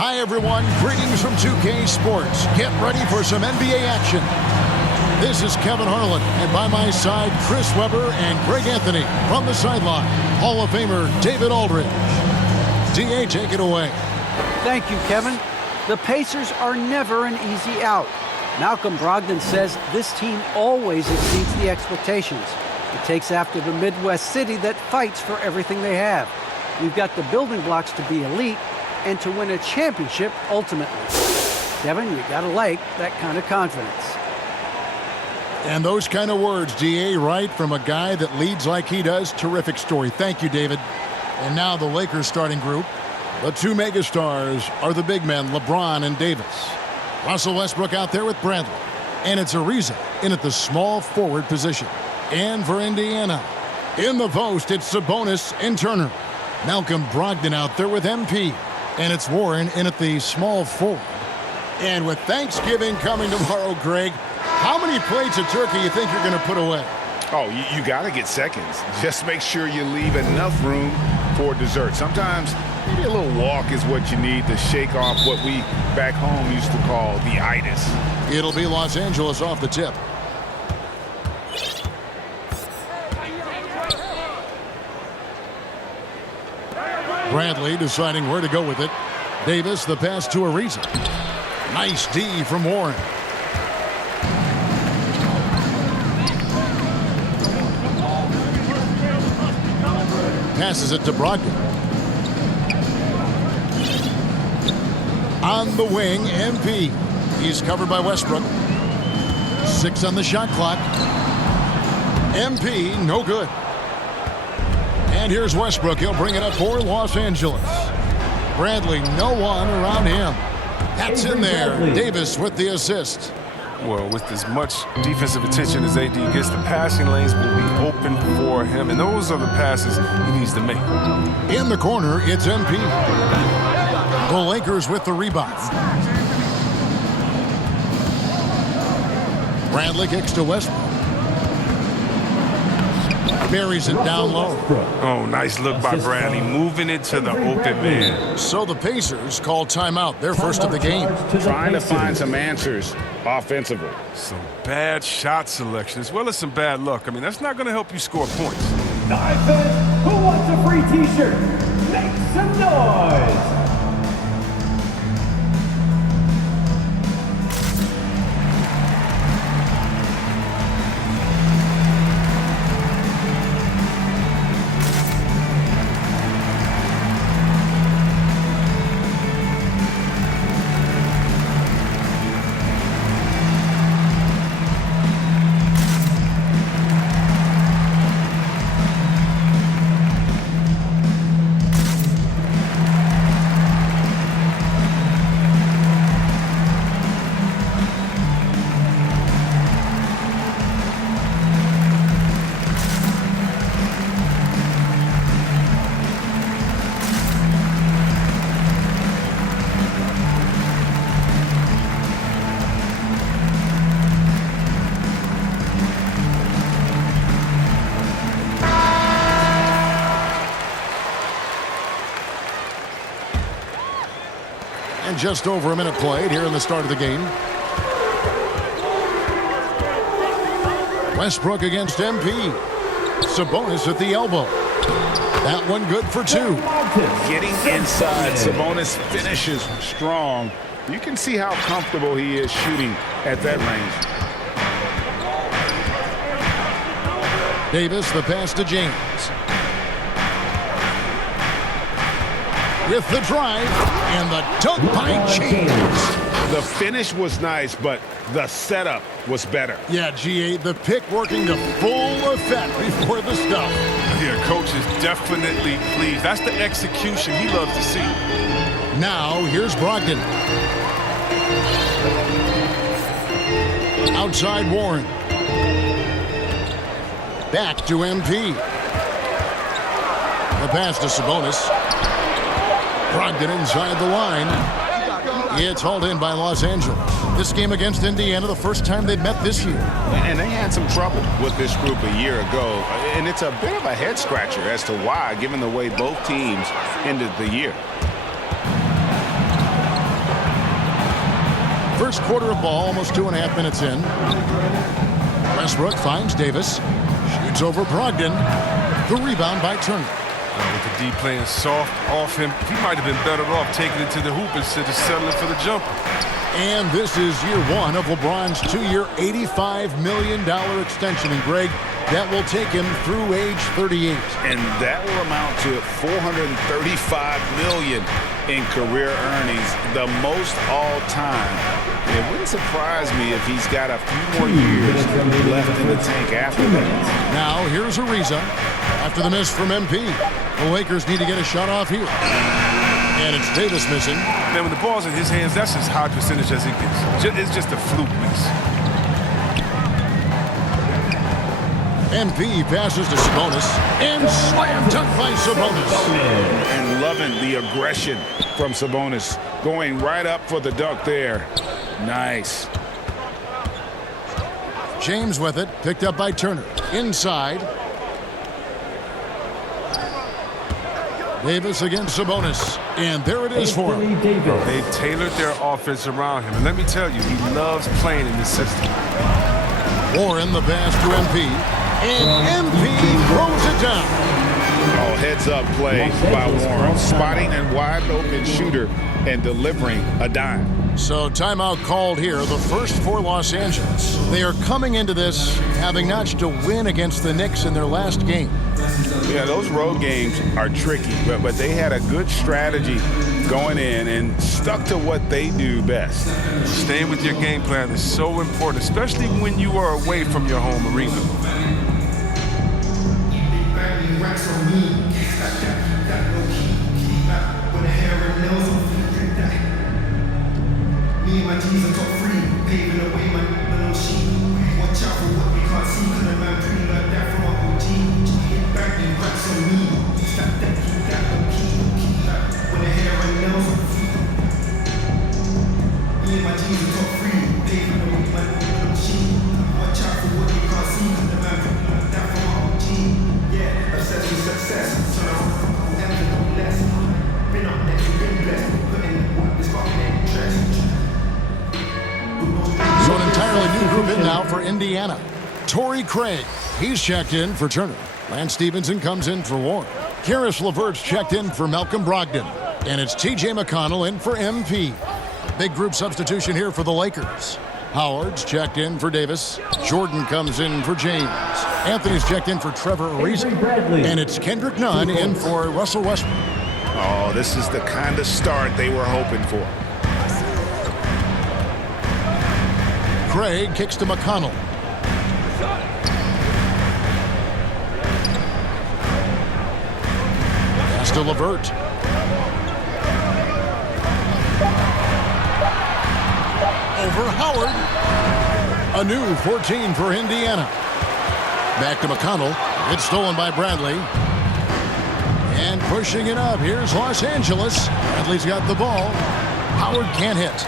Hi, everyone. Greetings from 2K Sports. Get ready for some NBA action. This is Kevin Harlan, and by my side, Chris Webber and Greg Anthony. From the sideline, Hall of Famer David Aldridge. DA, take it away. Thank you, Kevin. The Pacers are never an easy out. Malcolm Brogdon says this team always exceeds the expectations. It takes after the Midwest city that fights for everything they have. We've got the building blocks to be elite and to win a championship ultimately. Kevin, you gotta like that kind of confidence. And those kind of words, DA, right from a guy that leads like he does. Terrific story. Thank you, David. And now the Lakers starting group. The two megastars are the big men, LeBron and Davis. Russell Westbrook out there with Bradley. And it's Ariza in at the small forward position. And for Indiana, in the post, it's Sabonis and Turner. Malcolm Brogdon out there with MP. And it's Warren in at the small forward. And with Thanksgiving coming tomorrow, Greg, how many plates of turkey you think you're going to put away? Oh, you got to get seconds. Just make sure you leave enough room for dessert. Sometimes maybe a little walk is what you need to shake off what we back home used to call the itis. It'll be Los Angeles off the tip. Bradley deciding where to go with it. Davis, the pass to Ariza. Nice D from Warren. Passes it to Brogdon. On the wing, MP. He's covered by Westbrook. 6 on the shot clock. MP, no good. And here's Westbrook. He'll bring it up for Los Angeles. Bradley, no one around him. That's in there. Davis with the assist. Well, with as much defensive attention as AD gets, the passing lanes will be open for him, and those are the passes he needs to make. In the corner, it's MP. The Lakers with the rebound. Bradley kicks to Westbrook. Buries it down low. Oh, nice look by Bradley, moving it to the open man. So the Pacers call timeout, their first of the game. Trying to find some answers offensively. Some bad shot selection as well as some bad luck. I mean, that's not going to help you score points. Fans, who wants a free t-shirt? Make some noise! And just over a minute played here in the start of the game. Westbrook against MP. Sabonis at the elbow. That one good for 2. Getting inside, Sabonis finishes strong. You can see how comfortable he is shooting at that range. Davis, the pass to James. With the drive, and the dunk by James. The finish was nice, but the setup was better. Yeah, GA, the pick working to full effect before the stuff. Yeah, coach is definitely pleased. That's the execution he loves to see. Now, here's Brogdon. Outside Warren. Back to MP. The pass to Sabonis. Brogdon inside the line. It's hauled in by Los Angeles. This game against Indiana, the first time they've met this year. And they had some trouble with this group a year ago. And it's a bit of a head-scratcher as to why, given the way both teams ended the year. First quarter of ball, almost 2.5 minutes in. Westbrook finds Davis. Shoots over Brogdon. The rebound by Turner. With the D playing soft off him, he might have been better off taking it to the hoop instead of settling for the jumper. And this is year one of LeBron's 2-year, $85 million extension. And Greg, that will take him through age 38. And that will amount to $435 million in career earnings, the most all time. It wouldn't surprise me if he's got a few more years left in the tank after that. Now here's Ariza after the miss from MP. The Lakers need to get a shot off here. And it's Davis missing. Man, when the ball's in his hands, that's as high percentage as it gets. It's just a fluke miss. MP passes to Sabonis. And slam dunk by Sabonis. And loving the aggression from Sabonis. Going right up for the dunk there. Nice. James with it. Picked up by Turner. Inside. Davis against Sabonis. And there it is for him. They tailored their offense around him. And let me tell you, he loves playing in this system. Warren the pass to MP. And MP throws it down. Oh, heads-up play by Warren. Spotting and wide open shooter and delivering a dime. So timeout called here, the first for Los Angeles. They are coming into this having notched a win against the Knicks in their last game. Yeah, those road games are tricky, but they had a good strategy going in and stuck to what they do best. Staying with your game plan is so important, especially when you are away from your home arena. Me and my G's are top free, paving the way, man, on sheet. Watch out for what we can't see, cause the man pretty like that from my OG. Banging racks on me, stack that, keep that, keep that. When the hair and nails on feet. Me and my G's are top free, paving the way, man, on sheet. Watch out for what we can't see, cause the man pretty like that from my OG. Yeah, obsessed with success, so now I'm no less. Been up next, been blessed, putting in work, this fucking interest. So an entirely new group in now for Indiana. Torrey Craig, he's checked in for Turner. Lance Stevenson comes in for Warren. Karis LeVert's checked in for Malcolm Brogdon. And it's T.J. McConnell in for MP. Big group substitution here for the Lakers. Howard's checked in for Davis. Jordan comes in for James. Anthony's checked in for Trevor Ariza. And it's Kendrick Nunn in for Russell Westbrook. Oh, this is the kind of start they were hoping for. Craig kicks to McConnell. Pass to LeVert. Over Howard. A new 14 for Indiana. Back to McConnell. It's stolen by Bradley. And pushing it up. Here's Los Angeles. Bradley's got the ball. Howard can't hit.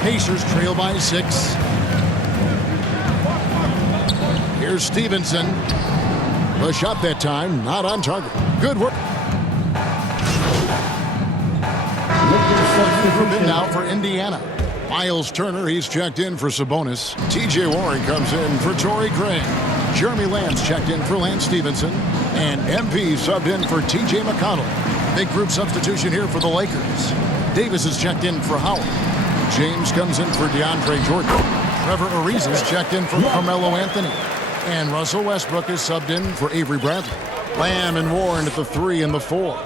Pacers trail by 6. Here's Stevenson. The shot that time, not on target. Good work. Now for Indiana. Miles Turner, he's checked in for Sabonis. T.J. Warren comes in for Torrey Craig. Jeremy Lance checked in for Lance Stevenson. And MP subbed in for T.J. McConnell. Big group substitution here for the Lakers. Davis is checked in for Howard. James comes in for DeAndre Jordan. Trevor Ariza's checked in for Carmelo Anthony. And Russell Westbrook is subbed in for Avery Bradley. Lamb and Warren at the 3 and the 4.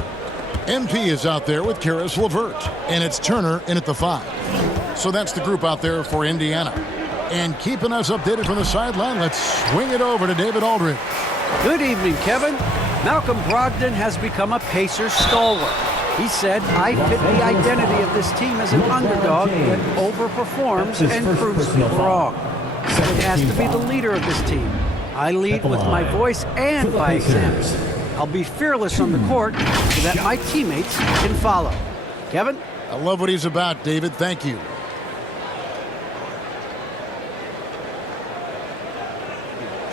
MP is out there with Karis LeVert. And it's Turner in at the 5. So that's the group out there for Indiana. And keeping us updated from the sideline, let's swing it over to David Aldridge. Good evening, Kevin. Malcolm Brogdon has become a Pacers stalwart. He said, I fit the identity of this team as an underdog that overperforms and proves me wrong. He has to be the leader of this team. I lead with my voice and by example. I'll be fearless on the court so that my teammates can follow. Kevin? I love what he's about, David. Thank you.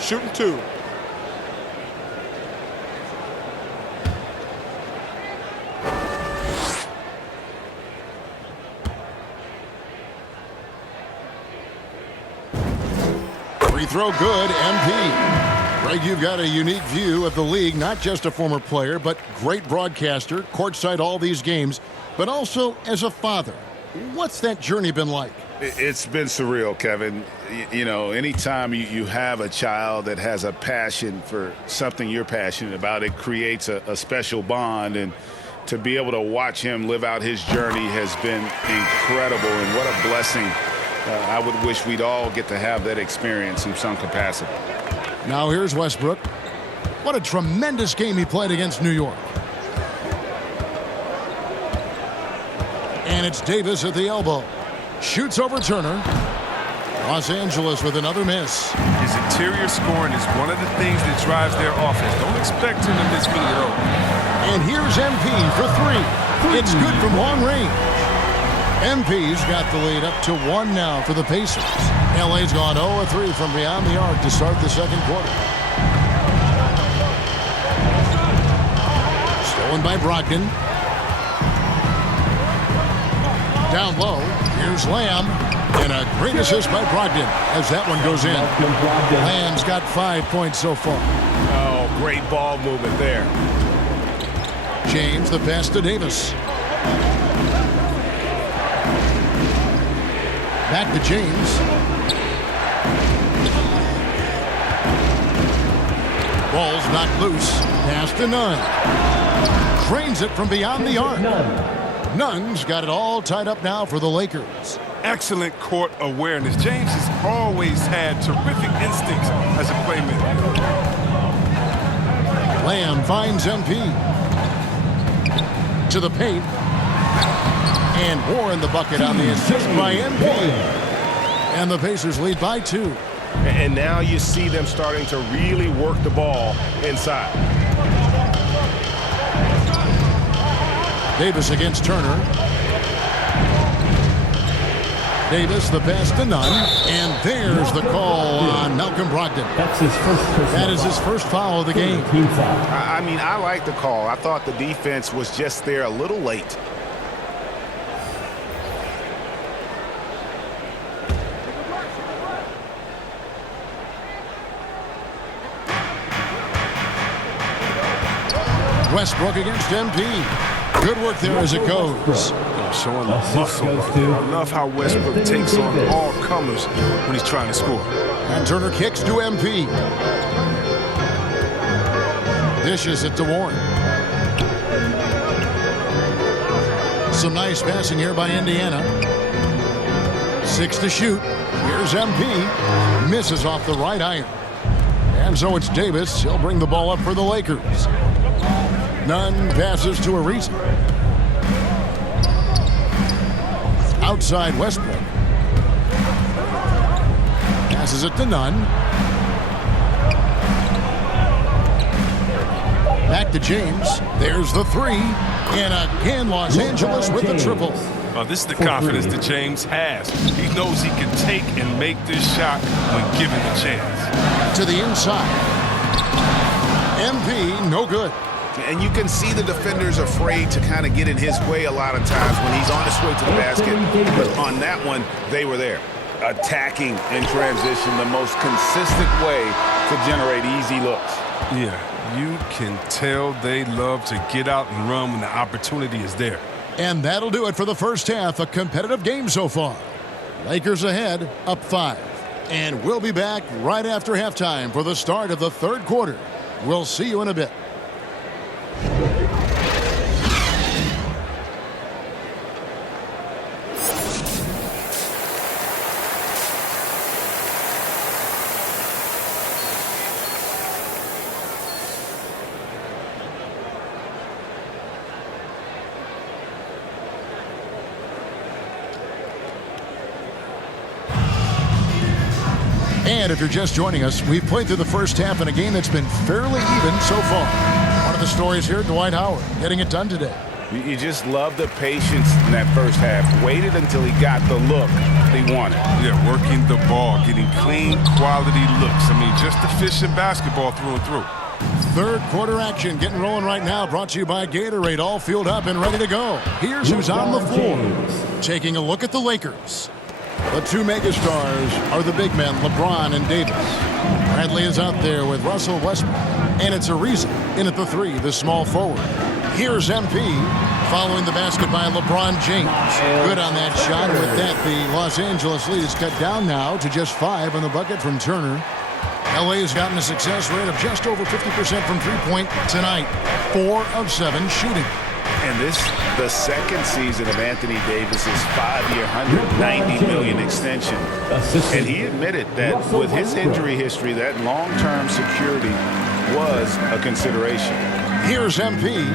Shooting 2. Free throw good, MP. Greg, you've got a unique view of the league, not just a former player, but great broadcaster, courtside all these games, but also as a father. What's that journey been like? It's been surreal, Kevin. You know, anytime you have a child that has a passion for something you're passionate about, it creates a special bond. And to be able to watch him live out his journey has been incredible. And what a blessing. I would wish we'd all get to have that experience in some capacity. Now here's Westbrook. What a tremendous game he played against New York. And it's Davis at the elbow. Shoots over Turner. Los Angeles with another miss. His interior scoring is one of the things that drives their offense. Don't expect him to miss many at all. And here's MP for three. It's good from long range. MP's got the lead up to 1 now for the Pacers. LA's gone 0-3 from beyond the arc to start the second quarter. Stolen by Brogdon. Down low, here's Lamb, and a great assist by Brogdon as that one goes in. Lamb's got 5 points so far. Oh, great ball movement there. James, the pass to Davis. Back to James. Ball's knocked loose. Pass to Nunn. Drains it from beyond the arc. Nunn's got it all tied up now for the Lakers. Excellent court awareness. James has always had terrific instincts as a playmaker. Lamb finds MP. To the paint. And Warren the bucket on the assist by MP. And the Pacers lead by 2. And now you see them starting to really work the ball inside. Davis against Turner. Davis, the pass to Nunn. And there's the call on Malcolm Brogdon. That's his first personal That is his first foul of the game. Team foul. I mean, I like the call. I thought the defense was just there a little late. Westbrook against MP. Good work there as it goes. Showing muscle. I love how Westbrook takes on all comers when he's trying to score. And Turner kicks to MP. Dishes it to Warren. Some nice passing here by Indiana. 6 to shoot. Here's MP. Misses off the right iron. And so it's Davis. He'll bring the ball up for the Lakers. Nunn passes to Ariza. Outside Westbrook. Passes it to Nunn. Back to James. There's the 3. And again, Los Angeles with the triple. Oh, this is the confidence that James has. He knows he can take and make this shot when given the chance. To the inside. MP, no good. And you can see the defenders afraid to kind of get in his way a lot of times when he's on his way to the basket. But on that one, they were there. Attacking in transition, the most consistent way to generate easy looks. Yeah, you can tell they love to get out and run when the opportunity is there. And that'll do it for the first half. A competitive game so far. Lakers ahead, up 5. And we'll be back right after halftime for the start of the third quarter. We'll see you in a bit. And if you're just joining us, we've played through the first half in a game that's been fairly even so far. One of the stories here, Dwight Howard, getting it done today. You just love the patience in that first half. Waited until he got the look he wanted. Yeah, working the ball, getting clean, quality looks. I mean, just efficient basketball through and through. Third quarter action getting rolling right now. Brought to you by Gatorade. All fueled up and ready to go. Here's who's on the floor. Taking a look at the Lakers. The two megastars are the big men, LeBron and Davis. Bradley is out there with Russell Westbrook. And it's Ariza in at the 3, the small forward. Here's MP following the basket by LeBron James. Good on that shot. With that, the Los Angeles lead is cut down now to just 5 on the bucket from Turner. LA has gotten a success rate of just over 50% from three-point tonight. 4 of 7 shooting. And this, the second season of Anthony Davis's 5-year, $190 million extension. And he admitted that with his injury history, that long-term security was a consideration. Here's MP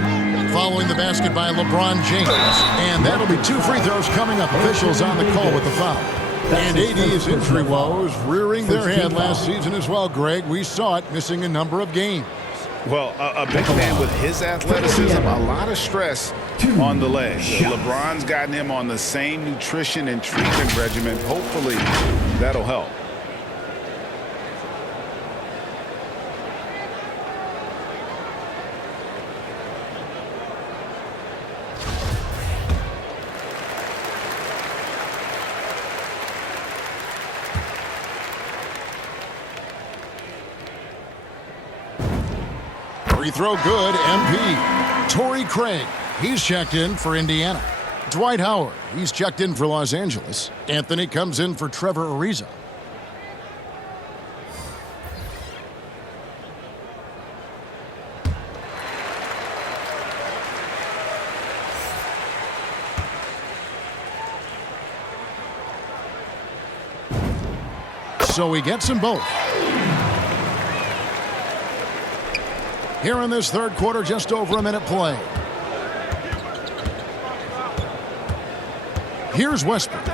following the basket by LeBron James. And that'll be 2 free throws coming up. Officials on the call with the foul. And AD's injury woes rearing their head last season as well, Greg. We saw it, missing a number of games. Well, a big man with his athleticism, a lot of stress on the legs. LeBron's gotten him on the same nutrition and treatment regimen. Hopefully, that'll help. Free throw good, MP. Torrey Craig, he's checked in for Indiana. Dwight Howard, he's checked in for Los Angeles. Anthony comes in for Trevor Ariza. So he gets them both. Here in this third quarter, just over a minute play. Here's Westbrook.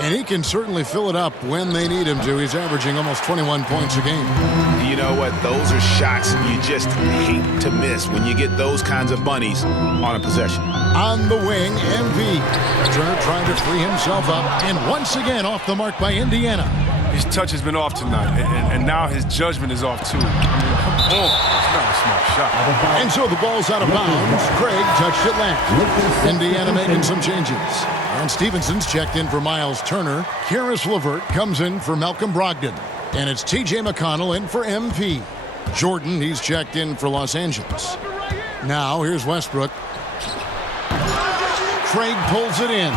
And he can certainly fill it up when they need him to. He's averaging almost 21 points a game. You know what? Those are shots you just hate to miss when you get those kinds of bunnies on a possession. On the wing, MV. Turner trying to free himself up. And once again off the mark by Indiana. His touch has been off tonight, and now his judgment is off too. I mean, come on. It's not a smart shot. And so the ball's out of bounds. Craig touched it last. Indiana making some changes. And Stevenson's checked in for Miles Turner. Karis LeVert comes in for Malcolm Brogdon. And it's T.J. McConnell in for MP. Jordan, he's checked in for Los Angeles. Now here's Westbrook. Craig pulls it in.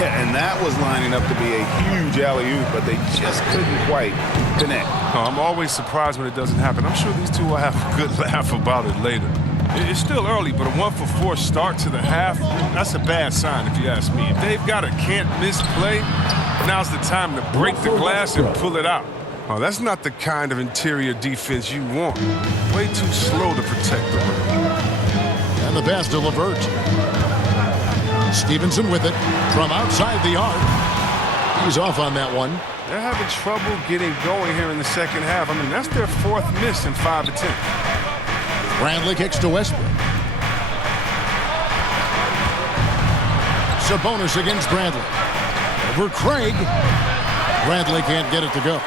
Yeah, and that was lining up to be a huge alley-oop, but they just couldn't quite connect. I'm always surprised when it doesn't happen. I'm sure these two will have a good laugh about it later. It's still early, but a 1-for-4 start to the half, that's a bad sign if you ask me. If they've got a can't-miss play, now's the time to break the glass and pull it out. Oh, that's not the kind of interior defense you want. Way too slow to protect the rim. And the pass to LeVert. Stevenson with it from outside the arc. He's off on that one. They're having trouble getting going here in the second half. I mean, that's their 4th miss in 5 attempts. Bradley kicks to Westbrook. Sabonis against Bradley. Over Craig. Bradley can't get it to go.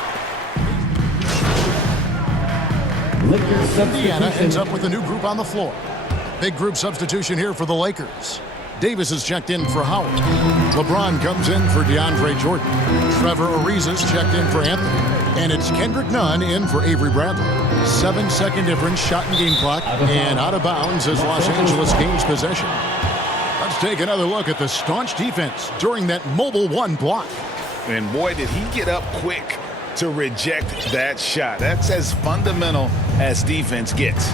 Indiana ends up with a new group on the floor. Big group substitution here for the Lakers. Davis is checked in for Howard. LeBron comes in for DeAndre Jordan. Trevor Ariza's checked in for Anthony. And it's Kendrick Nunn in for Avery Bradley. 7-second difference, shot and game clock, and out of bounds as Los Angeles gains possession. Let's take another look at the staunch defense during that mobile 1 block. And boy, did he get up quick to reject that shot. That's as fundamental as defense gets.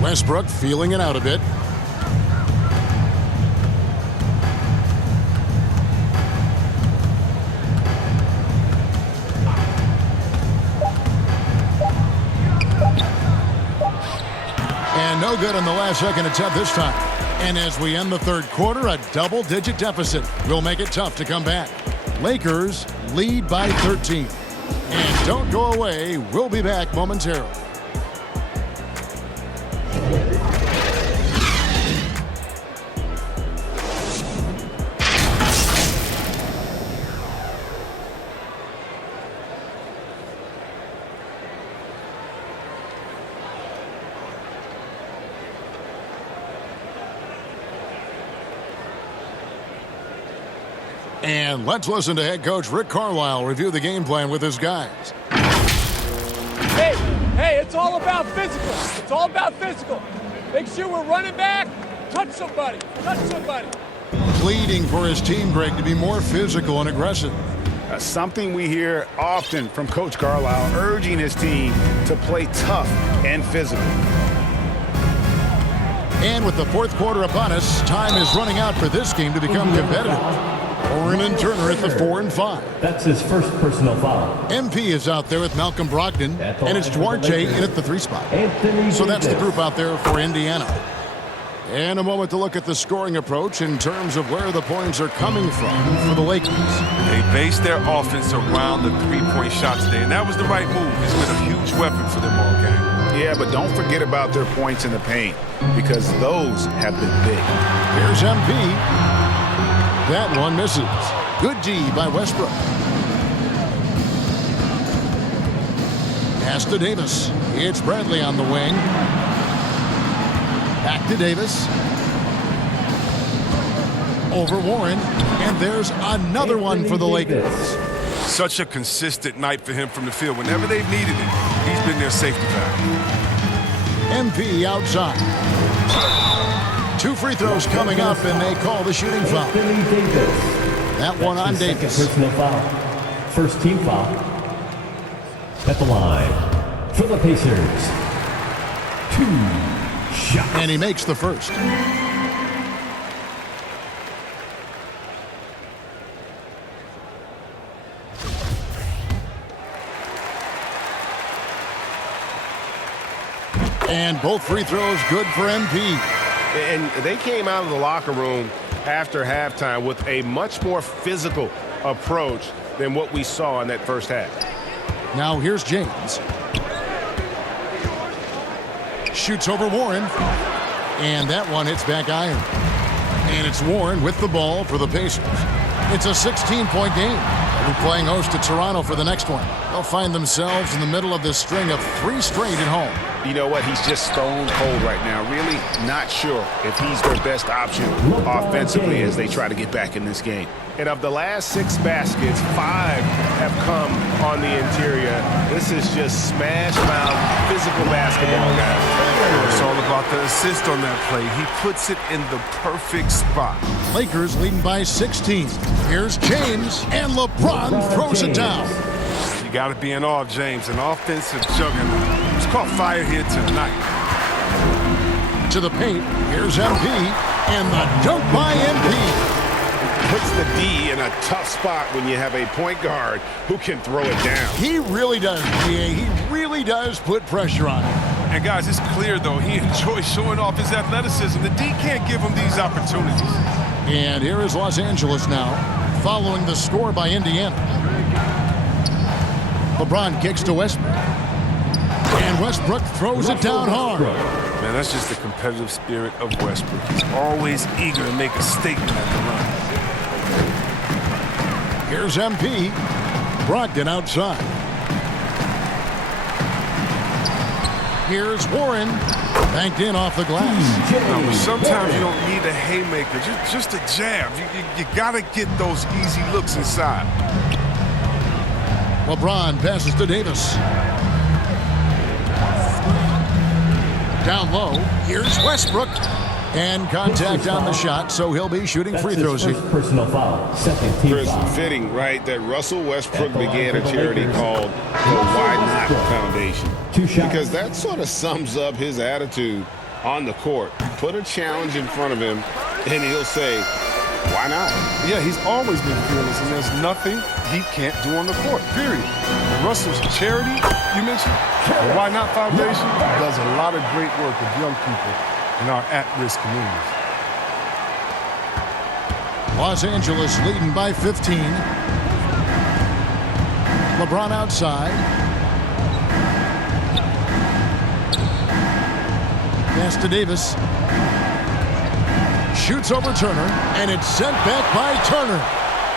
Westbrook feeling it out a bit. And no good on the last second attempt this time. And as we end the third quarter, a double-digit deficit will make it tough to come back. Lakers lead by 13. And don't go away. We'll be back momentarily. And let's listen to head coach Rick Carlisle review the game plan with his guys. Hey, it's all about physical. It's all about physical. Make sure we're running back. Touch somebody. Touch somebody. Pleading for his team, Greg, to be more physical and aggressive. Something we hear often from Coach Carlisle, urging his team to play tough and physical. And with the fourth quarter upon us, time is running out for this game to become competitive. Warren and Turner at the 4 and 5. That's his first personal foul. MP is out there with Malcolm Brogdon, and it's Duarte in at the 3 spot. So that's the group out there for Indiana. And a moment to look at the scoring approach in terms of where the points are coming from for the Lakers. They based their offense around the three-point shot today, and that was the right move. It's been a huge weapon for them all game. Yeah, but don't forget about their points in the paint, because those have been big. Here's MP. That one misses. Good D by Westbrook. Pass to Davis. It's Bradley on the wing. Back to Davis. Over Warren. And there's another one for the Lakers. Such a consistent night for him from the field. Whenever they've needed it, he's been their safety valve. MP outside. 2 free throws coming up, and they call the shooting foul. That one on Davis. Personal foul. First team foul. At the line for the Pacers. 2 shots. And he makes the first. And both free throws good for MP. And they came out of the locker room after halftime with a much more physical approach than what we saw in that first half. Now here's James. Shoots over Warren. And that one hits back iron. And it's Warren with the ball for the Pacers. It's a 16-point game. They'll be playing host to Toronto for the next one. They'll find themselves in the middle of this string of 3 straight at home. You know what? He's just stone cold right now. Really not sure if he's their best option offensively as they try to get back in this game. And of the last 6 baskets, 5 have come on the interior. This is just smash-mouth physical basketball, guys. It's all about the assist on that play. He puts it in the perfect spot. Lakers leading by 16. Here's James, and LeBron throws it down. You got to be in awe of James, an offensive juggernaut. It's caught fire here tonight. To the paint, here's MP, and the dunk by MP. Puts the D in a tough spot when you have a point guard who can throw it down. He really does, GA. He really does put pressure on him. And guys, it's clear, though, he enjoys showing off his athleticism. The D can't give him these opportunities. And here is Los Angeles now, following the score by Indiana. LeBron kicks to Westbrook. And Westbrook throws it down hard. Man, that's just the competitive spirit of Westbrook. He's always eager to make a statement at the line. Here's MP. Brogdon outside. Here's Warren. Banked in off the glass. No, but sometimes you don't need a haymaker, just a jab. You got to get those easy looks inside. LeBron passes to Davis. Down low. Here's Westbrook. And contact on the shot, so he'll be shooting free throws here. Personal foul. Second team Chris, foul. fitting, right, that Russell Westbrook began a charity called the Why Not Foundation. 2 shots. Because that sort of sums up his attitude on the court. Put a challenge in front of him, and he'll say, why not? Yeah, he's always been fearless, and there's nothing he can't do on the court, period. And Russell's charity, you mentioned, the Why Not Foundation, does a lot of great work with young people in our at-risk communities. Los Angeles leading by 15. LeBron outside. Pass to Davis. Shoots over Turner, and it's sent back by Turner.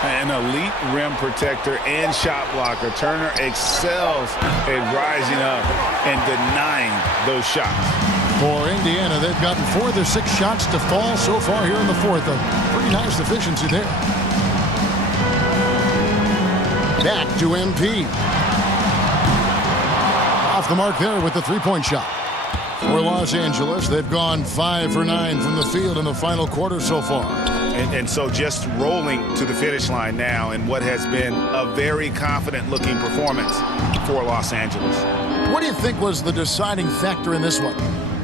An elite rim protector and shot blocker. Turner excels at rising up and denying those shots. For Indiana, they've gotten 4 of their 6 shots to fall so far here in the fourth. A pretty nice efficiency there. Back to MP. Off the mark there with the three-point shot. For Los Angeles, they've gone 5 for 9 from the field in the final quarter so far. And so just rolling to the finish line now in what has been a very confident-looking performance for Los Angeles. What do you think was the deciding factor in this one?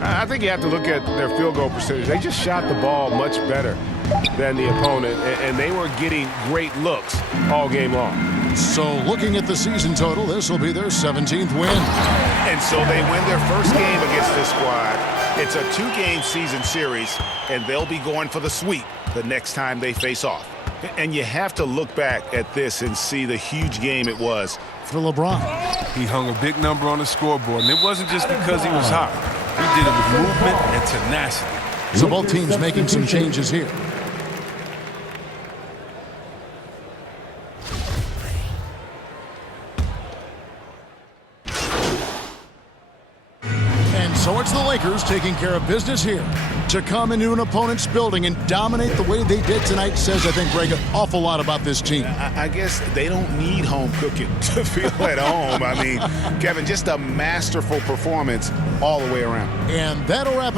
I think you have to look at their field goal percentage. They just shot the ball much better than the opponent, and they were getting great looks all game long. So looking at the season total, this will be their 17th win. And so they win their first game against this squad. It's a 2-game season series, and they'll be going for the sweep the next time they face off. And you have to look back at this and see the huge game it was for LeBron. He hung a big number on the scoreboard, and it wasn't just because he was hot. He did it with movement and tenacity. So both teams making some changes here. So it's the Lakers taking care of business here. To come into an opponent's building and dominate the way they did tonight says, I think, Greg, an awful lot about this team. I guess they don't need home cooking to feel at home. I mean, Kevin, just a masterful performance all the way around. And that'll wrap it up.